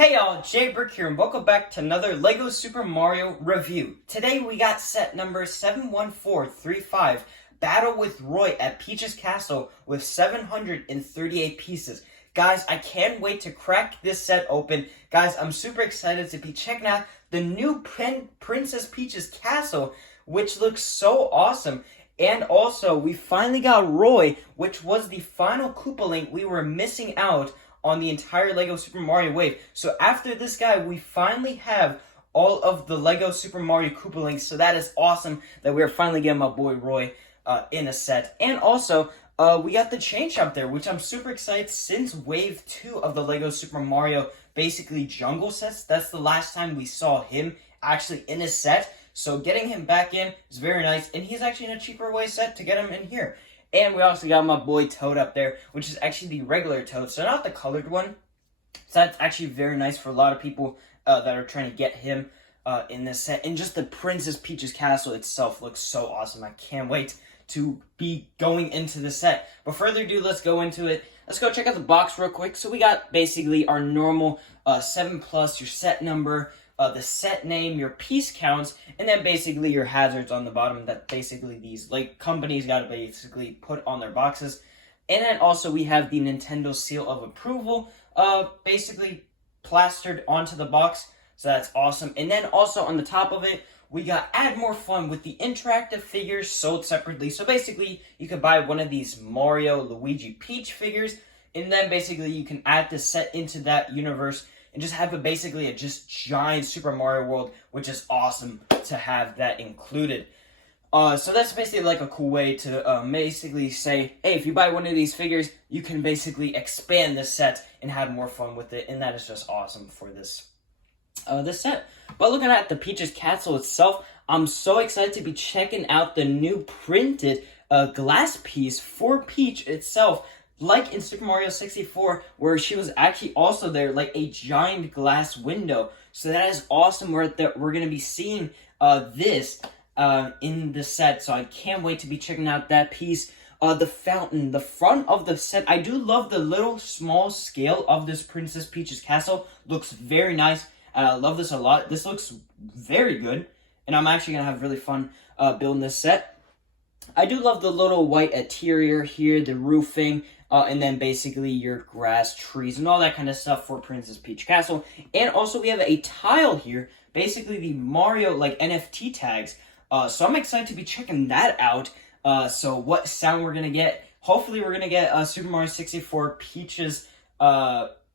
Hey y'all, Jay Brick here, and welcome back to another LEGO Super Mario review. Today we got set number 71435, Battle with Roy at Peach's Castle with 738 pieces. Guys, I can't wait to crack this set open. Guys, I'm super excited to be checking out the new Princess Peach's Castle, which looks so awesome. And also, we finally got Roy, which was the final Koopa Link we were missing out on the entire LEGO Super Mario wave. So after this guy, we finally have all of the LEGO Super Mario Koopa Links. So that is awesome that we're finally getting my boy Roy in a set. And also, we got the Chomp there, which I'm super excited since Wave 2 of the LEGO Super Mario, basically jungle sets. That's the last time we saw him actually in a set. So getting him back in is very nice. And he's actually in a cheaper way set to get him in here. And we also got my boy Toad up there, which is actually the regular Toad, so not the colored one. So that's actually very nice for a lot of people that are trying to get him in this set. And just the Princess Peach's Castle itself looks so awesome. I can't wait to be going into the set. But further ado, let's go into it. Let's go check out the box real quick. So we got basically our normal 7+, your set number, the set name, your piece counts, and then basically your hazards on the bottom that basically these companies got to basically put on their boxes. And then also we have the Nintendo seal of approval basically plastered onto the box. So that's awesome. And then also on the top of it, we got add more fun with the interactive figures sold separately. So basically you could buy one of these Mario, Luigi, Peach figures, and then basically you can add this set into that universe and just have basically a just giant Super Mario World, which is awesome to have that included. So that's basically like a cool way to basically say, hey, if you buy one of these figures, you can basically expand this set and have more fun with it, and that is just awesome for this set. But looking at the Peach's Castle itself, I'm so excited to be checking out the new printed glass piece for Peach itself. Like in Super Mario 64, where she was actually also there, like a giant glass window. So that is awesome. We're going to be seeing this in the set. So I can't wait to be checking out that piece. The fountain, the front of the set. I do love the little small scale of this Princess Peach's Castle. Looks very nice. I love this a lot. This looks very good. And I'm actually going to have really fun building this set. I do love the little white interior here, the roofing, and then basically your grass, trees, and all that kind of stuff for Princess Peach Castle. And also we have a tile here, basically the Mario NFT tags. So I'm excited to be checking that out. So what sound we're going to get. Hopefully we're going to get Super Mario 64 Peach's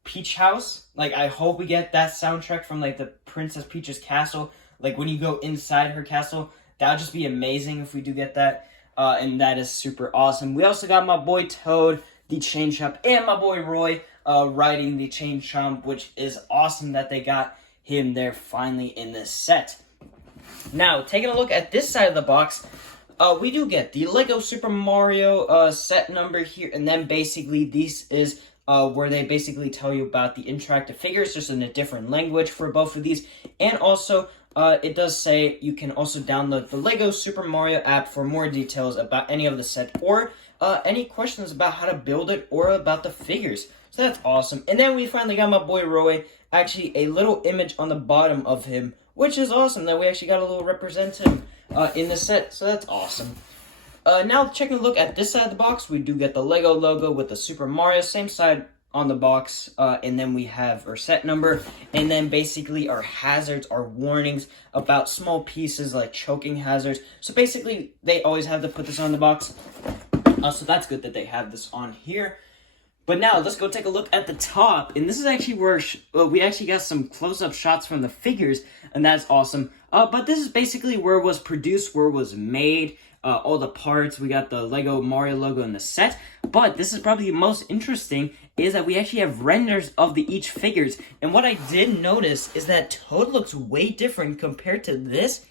Peach House. I hope we get that soundtrack from the Princess Peach's Castle. When you go inside her castle, that would just be amazing if we do get that. And that is super awesome. We also got my boy Toad, the Chain Chomp, and my boy Roy riding the Chain Chomp, which is awesome that they got him there finally in this set. Now, taking a look at this side of the box, we do get the LEGO Super Mario set number here, and then basically this is where they basically tell you about the interactive figures, just in a different language for both of these, and also it does say you can also download the LEGO Super Mario app for more details about any of the set, or any questions about how to build it, or about the figures. So that's awesome. And then we finally got my boy Roy, actually a little image on the bottom of him, which is awesome that we actually got a little representative in the set. So that's awesome. Now taking a look at this side of the box, we do get the LEGO logo with the Super Mario, same side on the box, and then we have our set number, and then basically our hazards, our warnings about small pieces like choking hazards. So basically they always have to put this on the box, so that's good that they have this on here. But now let's go take a look at the top, and this is actually where we actually got some close-up shots from the figures, and that's awesome. But this is basically where it was produced, where it was made, all the parts. We got the LEGO Mario logo in the set, but this is probably the most interesting, is that we actually have renders of each figures. And what I did notice is that Toad looks way different compared to this.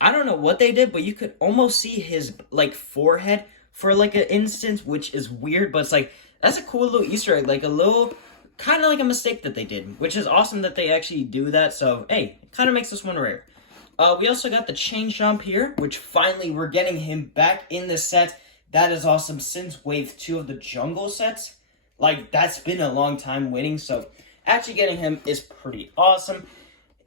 I don't know what they did, but you could almost see his forehead for an instance, which is weird, but it's that's a cool little Easter egg, a little kind of a mistake that they did, which is awesome that they actually do that. So hey, it kind of makes this one rare. We also got the Chain Chomp here, which finally we're getting him back in the set. That is awesome since Wave 2 of the Jungle sets. That's been a long time waiting, so actually getting him is pretty awesome.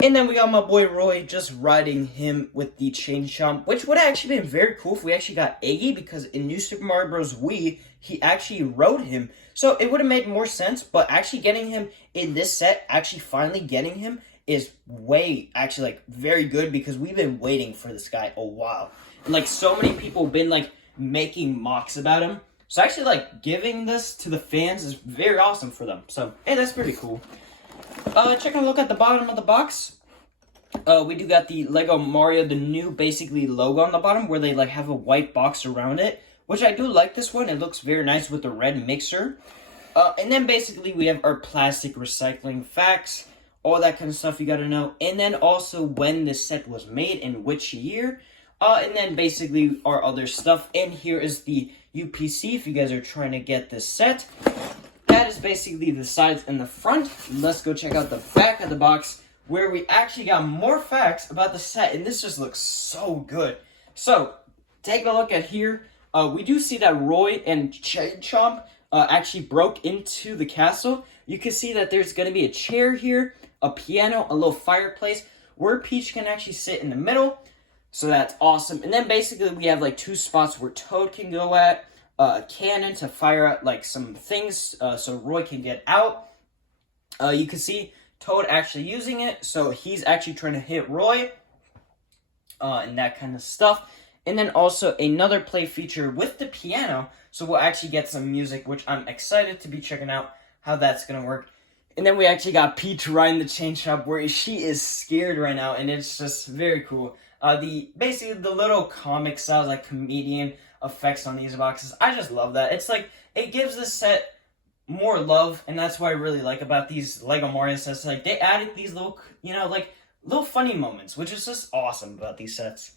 And then we got my boy Roy just riding him with the Chain Chomp, which would have actually been very cool if we actually got Iggy, because in New Super Mario Bros. Wii, he actually rode him. So it would have made more sense, but actually getting him in this set, actually finally getting him, is way, actually, like, very good, because we've been waiting for this guy a while. And, like, so many people have been, like, making mocks about him. So actually, like, giving this to the fans is very awesome for them. So, hey, that's pretty cool. Check a look at the bottom of the box. We do got the Lego Mario, the new, basically, logo on the bottom, where they, like, have a white box around it, which I do like this one. It looks very nice with the red mixer. And then, basically, we have our plastic recycling facts, all that kind of stuff you gotta know, and then also when this set was made and which year, and then, basically, our other stuff. And here is the UPC, if you guys are trying to get this set. That is basically the sides and the front. Let's go check out the back of the box, where we actually got more facts about the set, and this just looks so good. So, taking a look at here, we do see that Roy and Chomp actually broke into the castle. You can see that there's going to be a chair here, a piano, a little fireplace, where Peach can actually sit in the middle. So that's awesome. And then basically we have like 2 spots where Toad can go at, a cannon to fire at like some things so Roy can get out. You can see Toad actually using it, so he's actually trying to hit Roy, and that kind of stuff. And then also another play feature with the piano, so we'll actually get some music, which I'm excited to be checking out how that's going to work. And then we actually got Peach riding the Chain Chomp, where she is scared right now, and it's just very cool. Basically the little comic style, like comedian effects on these boxes, I just love that. It's like, it gives the set more love, and that's what I really like about these Lego Mario sets. Like, they added these little, you know, like, little funny moments, which is just awesome about these sets.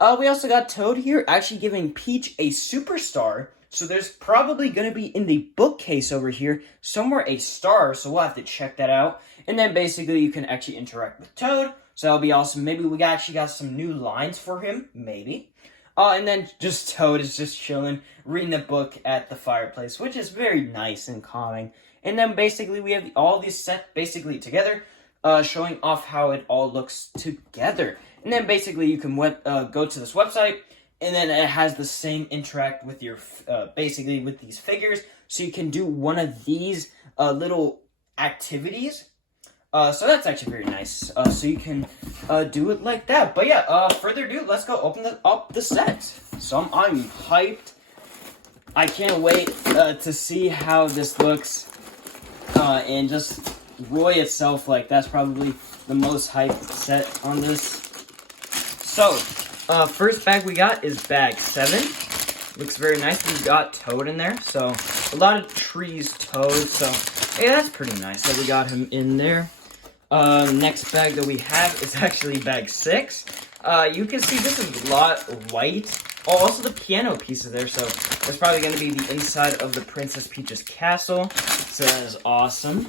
We also got Toad here, actually giving Peach a superstar. So there's probably going to be in the bookcase over here somewhere a star, so we'll have to check that out. And then basically you can actually interact with Toad, so that'll be awesome. Maybe we actually got some new lines for him, maybe. And then just Toad is just chilling, reading the book at the fireplace, which is very nice and calming. And then basically we have all these sets basically together, showing off how it all looks together. And then basically you can go to this website, and then it has the same interact with your, basically with these figures. So you can do one of these little activities. So that's actually very nice. So you can do it like that. But yeah, further ado, let's go open up the set. So I'm hyped. I can't wait to see how this looks. And just Roy itself, like, that's probably the most hyped set on this. So, first bag we got is bag 7. Looks very nice. We got Toad in there, so a lot of trees, Toad, so yeah, that's pretty nice that we got him in there. Next bag that we have is actually bag 6. You can see this is a lot white. Oh, also the piano piece is there, so that's probably going to be the inside of the Princess Peach's castle, so that is awesome.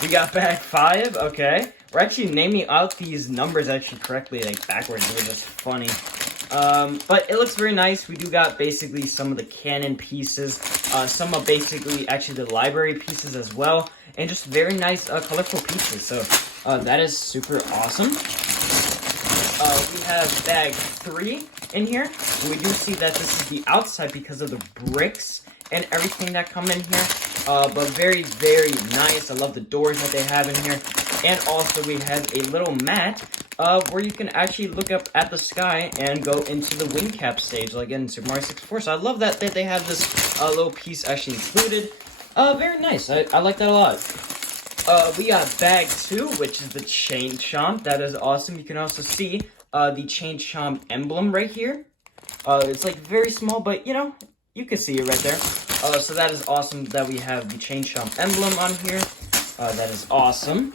We got bag 5, okay. We're actually naming out these numbers actually correctly, like backwards, which is funny. But it looks very nice. We do got basically some of the cannon pieces, some of basically actually the library pieces as well, and just very nice colorful pieces. So that is super awesome. We have bag 3 in here. And we do see that this is the outside because of the bricks and everything that come in here. But very, very nice. I love the doors that they have in here. And also we have a little mat where you can actually look up at the sky and go into the wing cap stage like in Super Mario 64. So I love that they have this little piece actually included. Very nice. I like that a lot. We got bag 2, which is the Chain Chomp. That is awesome. You can also see the Chain Chomp emblem right here. It's like very small, but you know, you can see it right there. So that is awesome that we have the Chain Chomp emblem on here. That is awesome.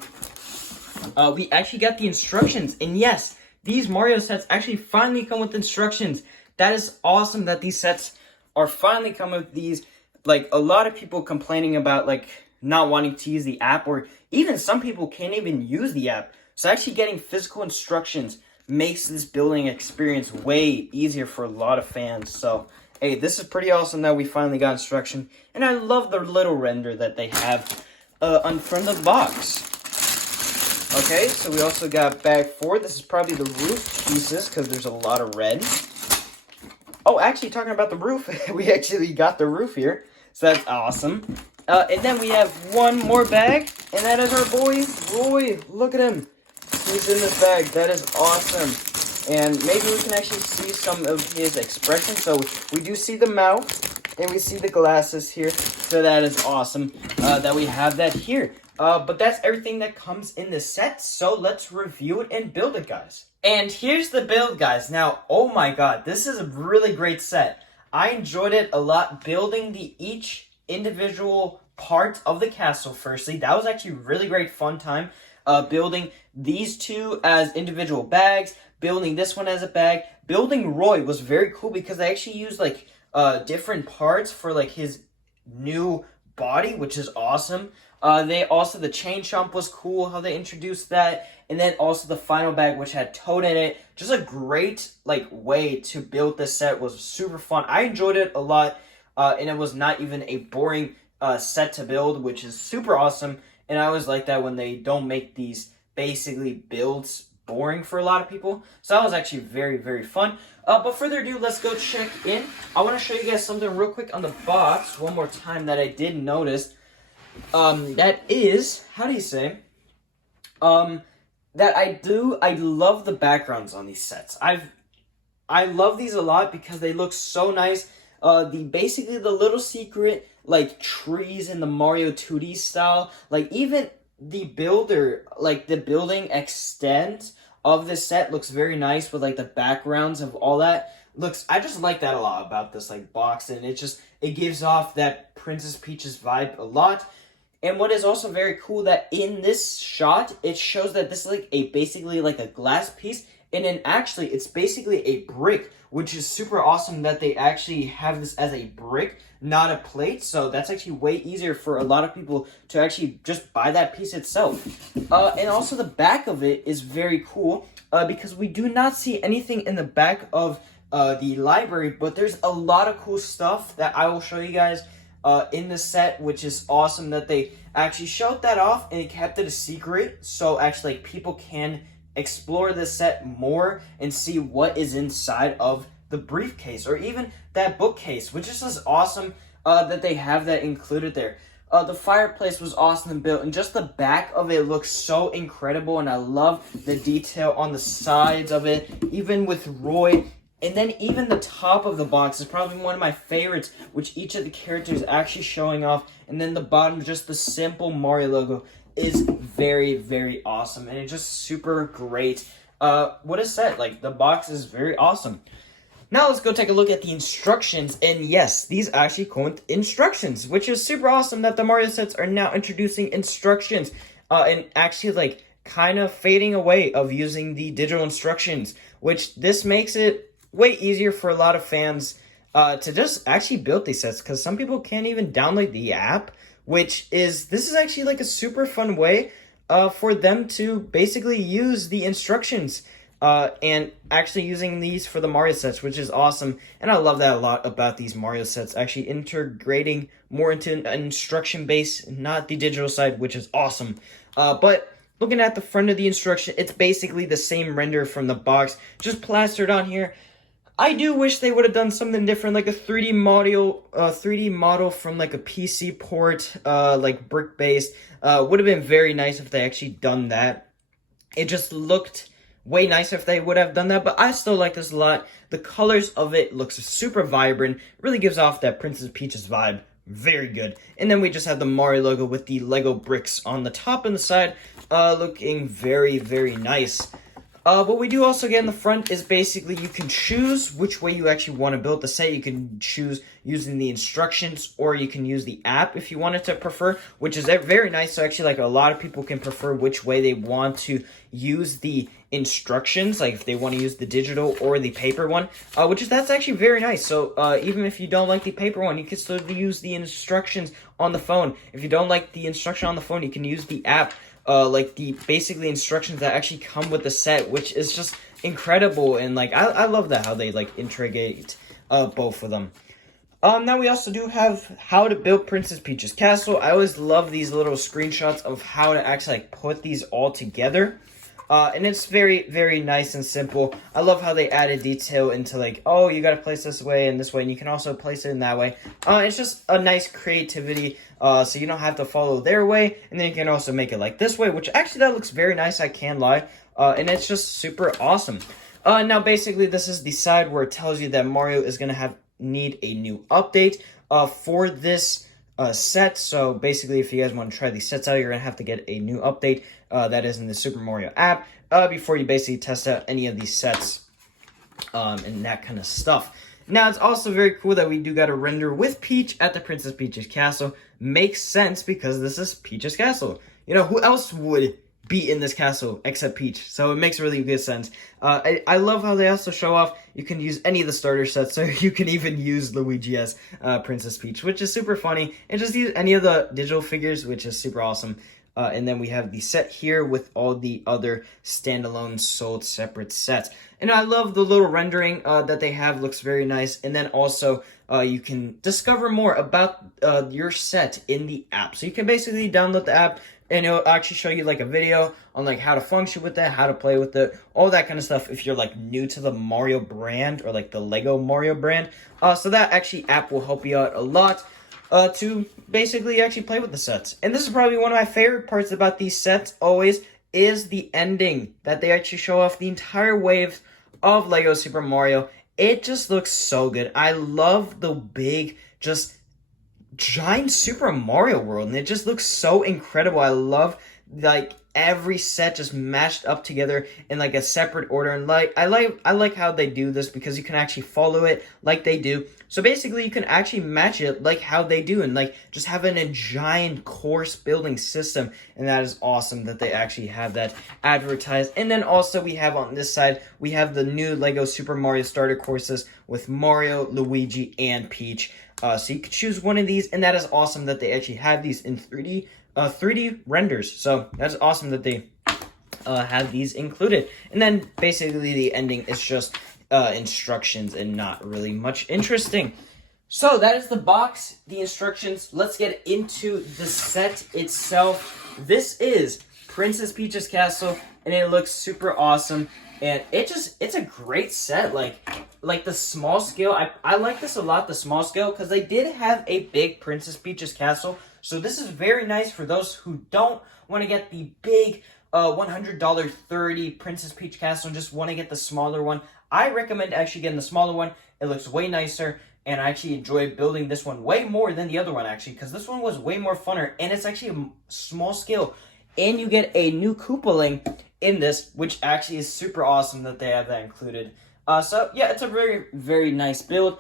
We actually got the instructions, and yes, these Mario sets actually finally come with instructions. That is awesome that these sets are finally coming with these. Like, a lot of people complaining about, like, not wanting to use the app, or even some people can't even use the app. So actually getting physical instructions makes this building experience way easier for a lot of fans. So, hey, this is pretty awesome that we finally got instruction. And I love the little render that they have. on front of the box. Okay, so we also got bag 4. This is probably the roof pieces because there's a lot of red. Oh, actually, talking about the roof, we actually got the roof here, so that's awesome. And then we have one more bag, and that is our boy, Roy. Look at him. He's in this bag. That is awesome. And maybe we can actually see some of his expression. So we do see the mouth, and we see the glasses here. So that is awesome that we have that here. But that's everything that comes in the set, so let's review it and build it, guys. And here's the build, guys. Now, oh my god, this is a really great set. I enjoyed it a lot building each individual part of the castle, firstly. That was actually a really great fun time. Building these two as individual bags, building this one as a bag. Building Roy was very cool because I actually used, like, different parts for, like, his new body, which is awesome. The chain chomp was cool, how they introduced that. And then also the final bag, which had Toad in it. Just a great, like, way to build this set. Was super fun. I enjoyed it a lot. And it was not even a boring set to build, which is super awesome. And I always like that when they don't make these basically builds boring for a lot of people. So that was actually very, very fun. But further ado, let's go check in. I want to show you guys something real quick on the box one more time that I did notice. That is, how do you say, that I love the backgrounds on these sets. I love these a lot because they look so nice. Basically the little secret, like, trees in the Mario 2D style, like, even the building extent of this set looks very nice with, like, the backgrounds of all that. I just like that a lot about this, like, box, and it gives off that Princess Peach's vibe a lot. And what is also very cool that in this shot, it shows that this is basically like a glass piece, and then actually it's basically a brick, which is super awesome that they actually have this as a brick, not a plate. So that's actually way easier for a lot of people to actually just buy that piece itself. And also the back of it is very cool because we do not see anything in the back of the library, but there's a lot of cool stuff that I will show you guys in the set, which is awesome that they actually showed that off and kept it a secret, so actually, like, people can explore the set more and see what is inside of the briefcase or even that bookcase, which is just awesome that they have that included there. The fireplace was awesome built, and just the back of it looks so incredible, and I love the detail on the sides of it, even with Roy. And then even the top of the box is probably one of my favorites, which each of the characters is actually showing off. And then the bottom, just the simple Mario logo, is very, very awesome. And it's just super great. What a set. Like, the box is very awesome. Now let's go take a look at the instructions. And yes, these actually come with instructions, which is super awesome that the Mario sets are now introducing instructions. And actually, like, kind of fading away of using the digital instructions, which this makes it way easier for a lot of fans to just actually build these sets, because some people can't even download the app, this is actually like a super fun way for them to basically use the instructions and actually using these for the Mario sets, which is awesome. And I love that a lot about these Mario sets, actually integrating more into an instruction base, not the digital side, which is awesome. But looking at the front of the instruction, it's basically the same render from the box, just plastered on here. I do wish they would have done something different, like a 3D model from like a PC port, like brick-based. Would have been very nice if they actually done that. It just looked way nicer if they would have done that, but I still like this a lot. The colors of it looks super vibrant, really gives off that Princess Peach's vibe. Very good. And then we just have the Mario logo with the Lego bricks on the top and the side, looking very, very nice. What we do also get in the front is basically you can choose which way you actually want to build the set. You can choose using the instructions, or you can use the app if you wanted to prefer, which is very nice. So actually, like, a lot of people can prefer which way they want to use the instructions, like if they want to use the digital or the paper one, that's actually very nice. So even if you don't like the paper one, you can still use the instructions on the phone. If you don't like the instruction on the phone, you can use the app. Like the basically instructions that actually come with the set, which is just incredible. And like I love that how they like integrate both of them. Now we also do have how to build Princess Peach's castle. I always love these little screenshots of how to actually like put these all together. And it's very, very nice and simple. I love how they added detail into like, oh, you gotta place this way and this way, and you can also place it in that way. It's just a nice creativity, so you don't have to follow their way, and then you can also make it like this way, which actually that looks very nice, I can't lie. And it's just super awesome. Now basically this is the side where it tells you that Mario is gonna need a new update for this set. So basically, if you guys want to try these sets out, you're gonna have to get a new update that is in the Super Mario app before you basically test out any of these sets and that kind of stuff. Now, it's also very cool that we do got a render with Peach at the Princess Peach's castle. Makes sense because this is Peach's castle. You know, who else would be in this castle except Peach? So it makes really good sense. I love how they also show off you can use any of the starter sets, so you can even use Luigi as Princess Peach, which is super funny, and just use any of the digital figures, which is super awesome. And then we have the set here with all the other standalone sold separate sets. And I love the little rendering that they have, looks very nice. And then also you can discover more about your set in the app. So you can basically download the app, and it'll actually show you like a video on like how to function with it, how to play with it, all that kind of stuff if you're like new to the Mario brand or like the Lego Mario brand. So that actually app will help you out a lot to basically actually play with the sets. And this is probably one of my favorite parts about these sets always is the ending that they actually show off the entire wave of Lego Super Mario. It just looks so good. I love the big, just giant Super Mario World, and it just looks so incredible. I love like every set just mashed up together in like a separate order, and I like how they do this because you can actually follow it like they do. So basically you can actually match it like how they do, and like just having a giant course building system, and that is awesome that they actually have that advertised. And then also we have on this side, we have the new Lego Super Mario starter courses with Mario, Luigi, and Peach. So you could choose one of these, and that is awesome that they actually have these in 3D renders. So that's awesome that they have these included. And then basically the ending is just instructions and not really much interesting. So that is the box, the instructions. Let's get into the set itself. This is Princess Peach's castle, and it looks super awesome. And it's a great set. Like the small scale, I like this a lot, the small scale, because they did have a big Princess Peach's castle. So this is very nice for those who don't want to get the big $100 30 Princess Peach castle and just want to get the smaller one. I recommend actually getting the smaller one. It looks way nicer, and I actually enjoy building this one way more than the other one, actually, because this one was way more funner, and it's actually a small scale. And you get a new Koopaling in this, which actually is super awesome that they have that included. So yeah, it's a very, very nice build.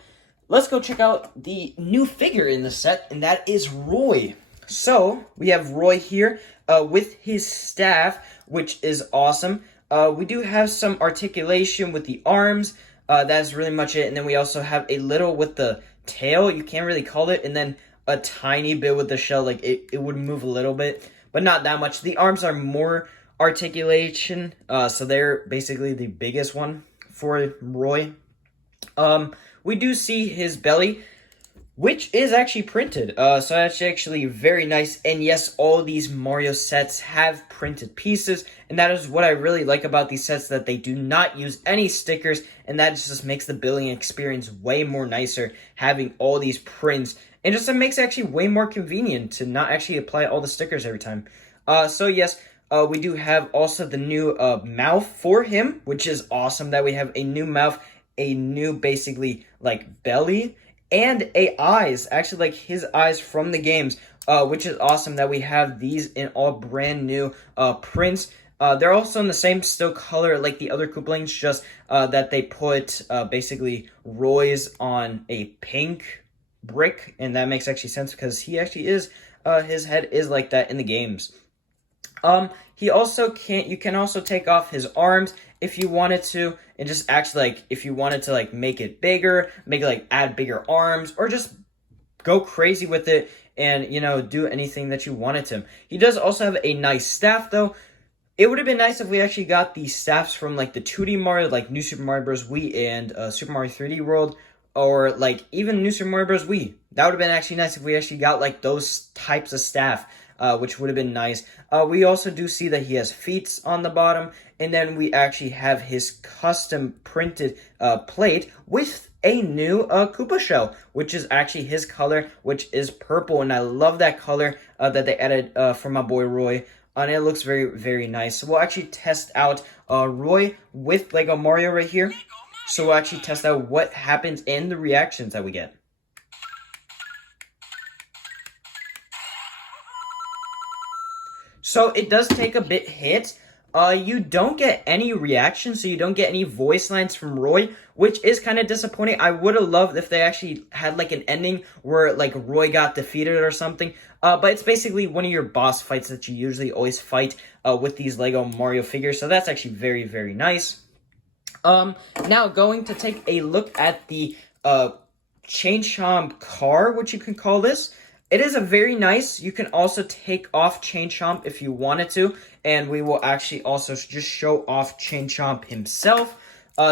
Let's go check out the new figure in the set, and that is Roy. So we have Roy here with his staff, which is awesome. We do have some articulation with the arms. That's really much it. And then we also have a little with the tail. You can't really call it. And then a tiny bit with the shell. Like it would move a little bit, but not that much. The arms are more articulation. So they're basically the biggest one for Roy. We do see his belly, which is actually printed. So that's actually very nice. And yes, all these Mario sets have printed pieces. And that is what I really like about these sets, that they do not use any stickers. And that just makes the building experience way more nicer, having all these prints. And just it makes it actually way more convenient to not actually apply all the stickers every time. So yes, we do have also the new mouth for him, which is awesome that we have a new mouth, a new basically like belly, and eyes, actually like his eyes from the games, which is awesome that we have these in all brand new prints. They're also in the same still color like the other Koopalings, just that they put basically Roy's on a pink brick, and that makes actually sense because he actually is, his head is like that in the games. He also you can also take off his arms if you wanted to, and just actually like, if you wanted to like make it bigger, make it like add bigger arms, or just go crazy with it and, you know, do anything that you wanted to. He does also have a nice staff though. It would have been nice if we actually got these staffs from like the 2D Mario, like New Super Mario Bros. Wii and Super Mario 3D World, or like even New Super Mario Bros. Wii. That would have been actually nice if we actually got like those types of staff, which would have been nice. We also do see that he has feet on the bottom, and then we actually have his custom printed plate with a new Koopa shell, which is actually his color, which is purple, and I love that color that they added for my boy Roy. And it looks very, very nice. So we'll actually test out Roy with Lego Mario right here. So we'll actually test out what happens and the reactions that we get. So it does take a bit hit. You don't get any reaction, so you don't get any voice lines from Roy, which is kind of disappointing. I would have loved if they actually had like an ending where like Roy got defeated or something. But it's basically one of your boss fights that you usually always fight with these Lego Mario figures. So that's actually very, very nice. Now going to take a look at the Chomp car, which you can call this. It is a very nice. You can also take off Chain Chomp if you wanted to, and we will actually also just show off Chain Chomp himself.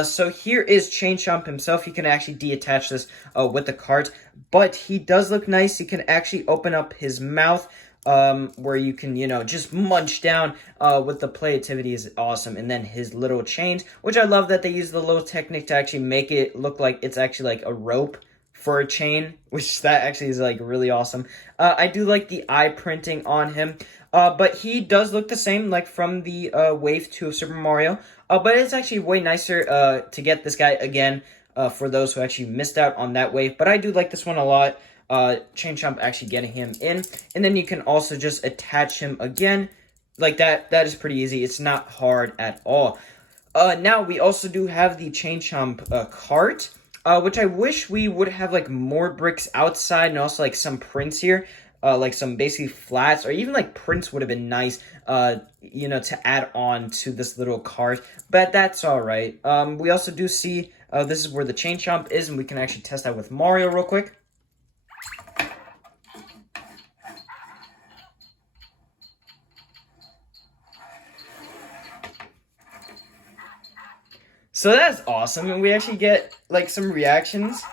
So here is Chain Chomp himself. You can actually detach this with the cart, but he does look nice. You can actually open up his mouth, where you can, you know, just munch down with the playability is awesome. And then his little chains, which I love that they use the little technique to actually make it look like it's actually like a rope for a chain, which that actually is like really awesome. I do like the eye printing on him, but he does look the same like from the Wave 2 of Super Mario, but it's actually way nicer to get this guy again for those who actually missed out on that wave. But I do like this one a lot. Chain Chomp actually getting him in, and then you can also just attach him again like that. That is pretty easy. It's not hard at all. Now we also do have the Chain Chomp cart, which I wish we would have like more bricks outside and also like some prints here, like some basically flats or even like prints would have been nice, you know, to add on to this little cart, but that's all right. We also do see this is where the Chain Chomp is, and we can actually test that with Mario real quick. So that's awesome, and we actually get like some reactions.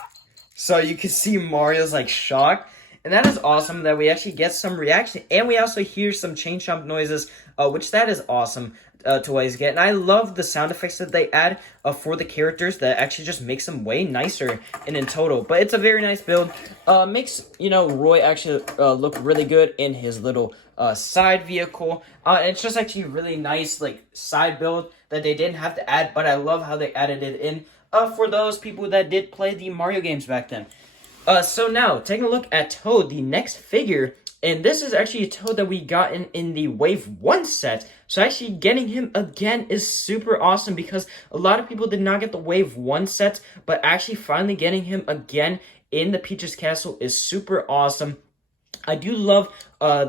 So you can see Mario's like shocked, and that is awesome that we actually get some reaction, and we also hear some Chain Chomp noises, which that is awesome to always get. And I love the sound effects that they add for the characters that actually just makes them way nicer and in total. But it's a very nice build. Makes, you know, Roy actually look really good in his little side vehicle. And it's just actually really nice like side build that they didn't have to add, but I love how they added it in for those people that did play the Mario games back then. So now, taking a look at Toad, the next figure, and this is actually a Toad that we got in the Wave 1 set, so actually getting him again is super awesome because a lot of people did not get the Wave 1 set, but actually finally getting him again in the Peach's Castle is super awesome. I do love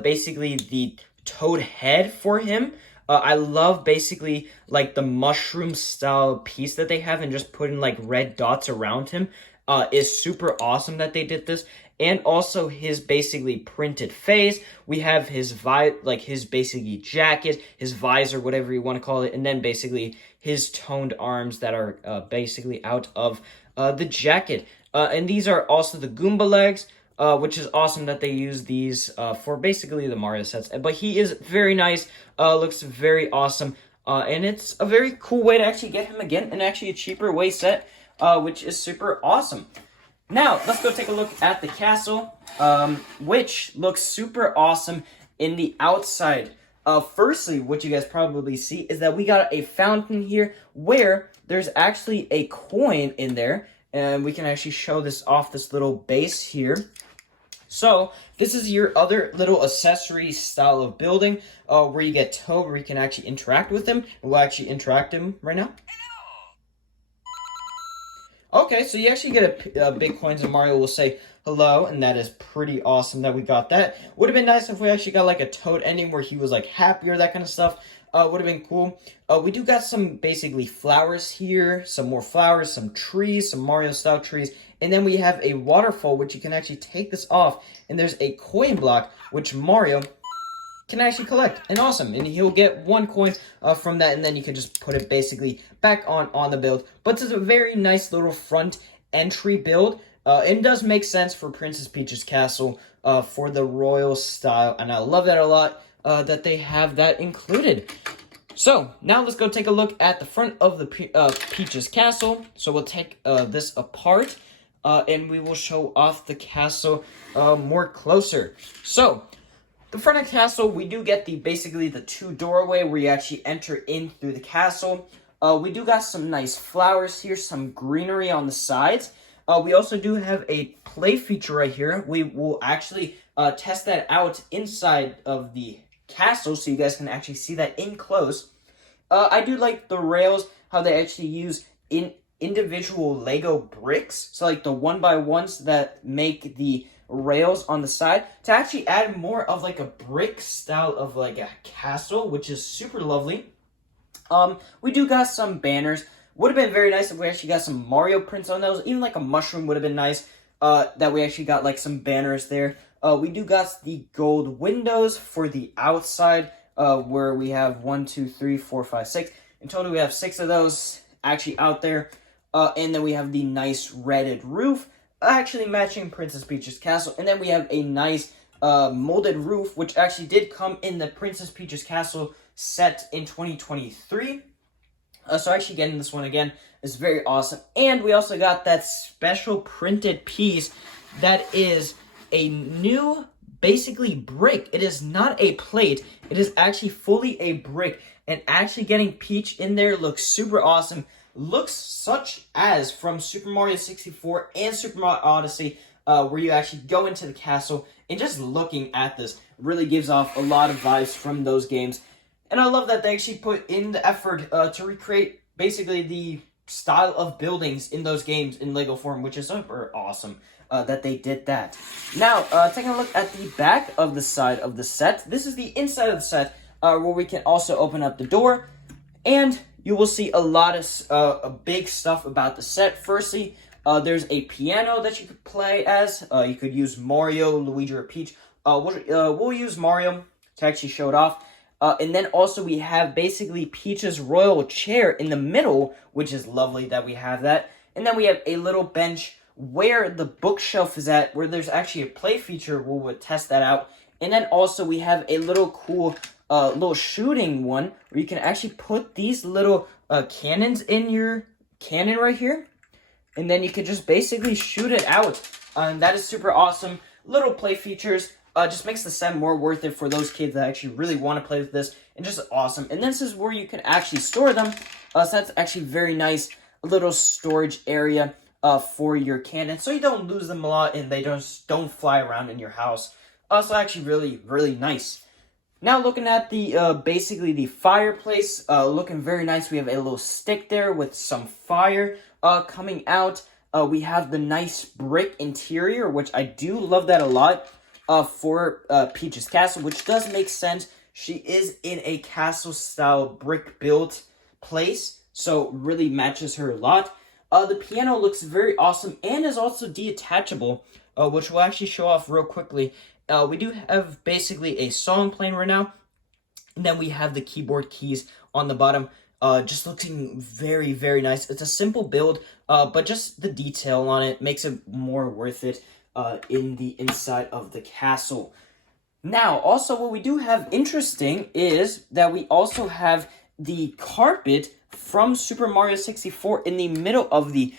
basically the Toad head for him. I love basically like the mushroom style piece that they have and just putting like red dots around him is super awesome that they did this. And also his basically printed face. We have his his basically jacket, his visor, whatever you want to call it, and then basically his toned arms that are basically out of the jacket. And these are also the Goomba legs. Which is awesome that they use these for basically the Mario sets. But he is very nice, looks very awesome, and it's a very cool way to actually get him again, and actually a cheaper way set, which is super awesome. Now, let's go take a look at the castle, which looks super awesome in the outside. Firstly, what you guys probably see is that we got a fountain here where there's actually a coin in there, and we can actually show this off this little base here. So, this is your other little accessory style of building, where you get Toad, where you can actually interact with him. We'll actually interact him right now. Okay, so you actually get a big coins, and Mario will say hello, and that is pretty awesome that we got that. Would have been nice if we actually got like a Toad ending where he was like happy or that kind of stuff. Would have been cool. We do got some basically flowers here, some more flowers, some trees, some Mario style trees, and then we have a waterfall which you can actually take this off, and there's a coin block which Mario can actually collect, and awesome, and he'll get 1 coin from that, and then you can just put it basically back on the build. But it's a very nice little front entry build. It does make sense for Princess Peach's castle for the royal style, and I love that a lot that they have that included. So, now let's go take a look at the front of the Peach's castle. So we'll take this apart, and we will show off the castle more closer. So, the front of the castle, we do get basically the two doorway where you actually enter in through the castle. We do got some nice flowers here, some greenery on the sides. We also do have a play feature right here. We will actually test that out inside of the castle so you guys can actually see that in close. I do like the rails, how they actually use individual Lego bricks. So like the 1x1s that make the rails on the side to actually add more of like a brick style of like a castle, which is super lovely. We do got some banners. Would have been very nice if we actually got some Mario prints on those. Even like a mushroom would have been nice. That we actually got like some banners there. We do got the gold windows for the outside, where we have 1, 2, 3, 4, 5, 6. In total, we have 6 of those actually out there. And then we have the nice redded roof, actually matching Princess Peach's castle. And then we have a nice molded roof, which actually did come in the Princess Peach's castle set in 2023. So actually getting this one again is very awesome. And we also got that special printed piece that is a new, basically, brick. It is not a plate. It is actually fully a brick. And actually getting Peach in there looks super awesome. Looks such as from Super Mario 64 and Super Mario Odyssey, where you actually go into the castle. And just looking at this really gives off a lot of vibes from those games. And I love that they actually put in the effort to recreate basically the style of buildings in those games in Lego form, which is super awesome that they did that. Now, taking a look at the back of the side of the set. This is the inside of the set where we can also open up the door. And you will see a lot of big stuff about the set. Firstly, there's a piano that you could play as. You could use Mario, Luigi, or Peach. We'll use Mario to actually show it off. And then also we have basically Peach's royal chair in the middle, which is lovely that we have that. And then we have a little bench where the bookshelf is at, where there's actually a play feature. We'll test that out. And then also we have a little cool little shooting one where you can actually put these little cannons in your cannon right here. And then you can just basically shoot it out. And that is super awesome. Little play features. Just makes the set more worth it for those kids that actually really want to play with this. And just awesome. And this is where you can actually store them. So that's actually very nice. A little storage area for your cannons. So you don't lose them a lot and they just don't fly around in your house. So actually really, really nice. Now looking at the basically the fireplace. Looking very nice. We have a little stick there with some fire coming out. We have the nice brick interior, which I do love that a lot. For Peach's castle, which does make sense. She is in a castle-style brick-built place, so really matches her a lot. The piano looks very awesome and is also detachable, which we'll actually show off real quickly. We do have basically a song playing right now, and then we have the keyboard keys on the bottom. Just looking very, very nice. It's a simple build, but just the detail on it makes it more worth it. In the inside of the castle. Now, also what we do have interesting is that we also have the carpet from Super Mario 64 in the middle of the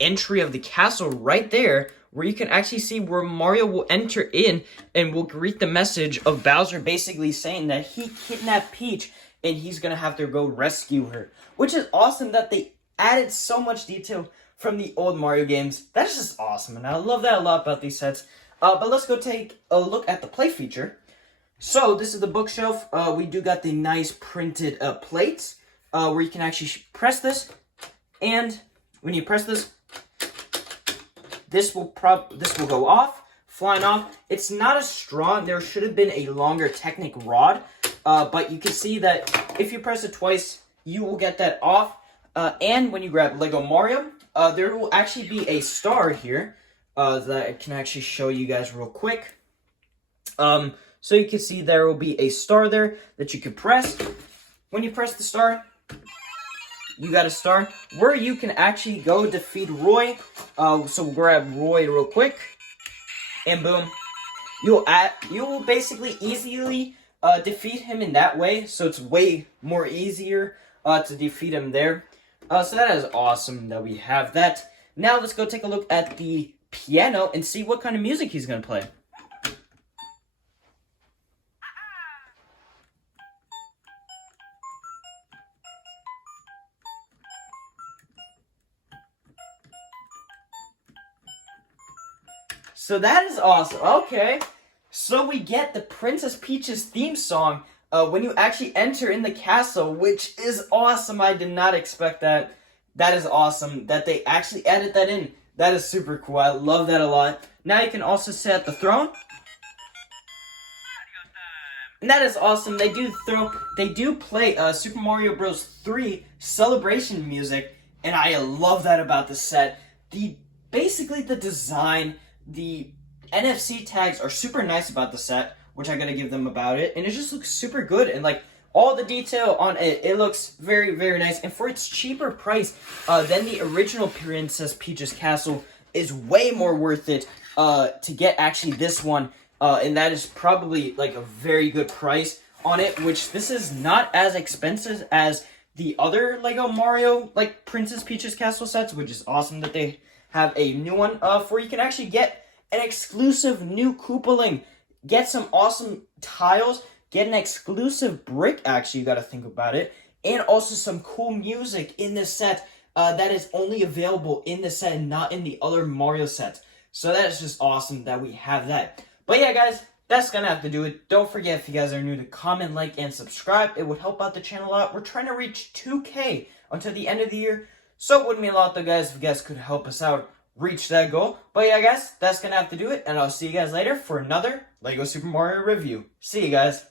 entry of the castle right there, where you can actually see where Mario will enter in and will greet the message of Bowser basically saying that he kidnapped Peach and he's gonna have to go rescue her. Which is awesome that they added so much detail from the old Mario games. That's just awesome, and I love that a lot about these sets. But let's go take a look at the play feature. So this is the bookshelf. We do got the nice printed plates where you can actually press this, and when you press this, this will go off, flying off. It's not as strong. There should have been a longer Technic rod, but you can see that if you press it twice, you will get that off. And when you grab Lego Mario, there will actually be a star here that I can actually show you guys real quick. So you can see there will be a star there that you can press. When you press the star, you got a star where you can actually go defeat Roy. So we'll grab Roy real quick, and boom, you will basically easily defeat him in that way. So it's way more easier to defeat him there. So that is awesome that we have that. Now let's go take a look at the piano and see what kind of music he's gonna play. So that is awesome. Okay. So we get the Princess Peach's theme song when you actually enter in the castle, which is awesome. I did not expect that. That is awesome that they actually added that in. That is super cool. I love that a lot. Now you can also sit at the throne. And that is awesome. They do play Super Mario Bros. 3 celebration music, and I love that about the set. Basically the design, the NFC tags are super nice about the set, which I gotta give them about it, and it just looks super good, and like all the detail on it looks very, very nice, and for its cheaper price than the original Princess Peach's Castle is way more worth it to get actually this one, and that is probably like a very good price on it, which this is not as expensive as the other Lego Mario like Princess Peach's Castle sets, which is awesome that they have a new one for you can actually get an exclusive new Koopaling, get some awesome tiles, get an exclusive brick, actually, you gotta think about it, and also some cool music in this set that is only available in this set and not in the other Mario sets. So that is just awesome that we have that. But yeah, guys, that's gonna have to do it. Don't forget, if you guys are new, to comment, like, and subscribe. It would help out the channel a lot. We're trying to reach 2K until the end of the year, so it wouldn't mean a lot, though, guys, if you guys could help us out reach that goal. But yeah, guys, that's gonna have to do it, and I'll see you guys later for another Lego Super Mario review. See you guys.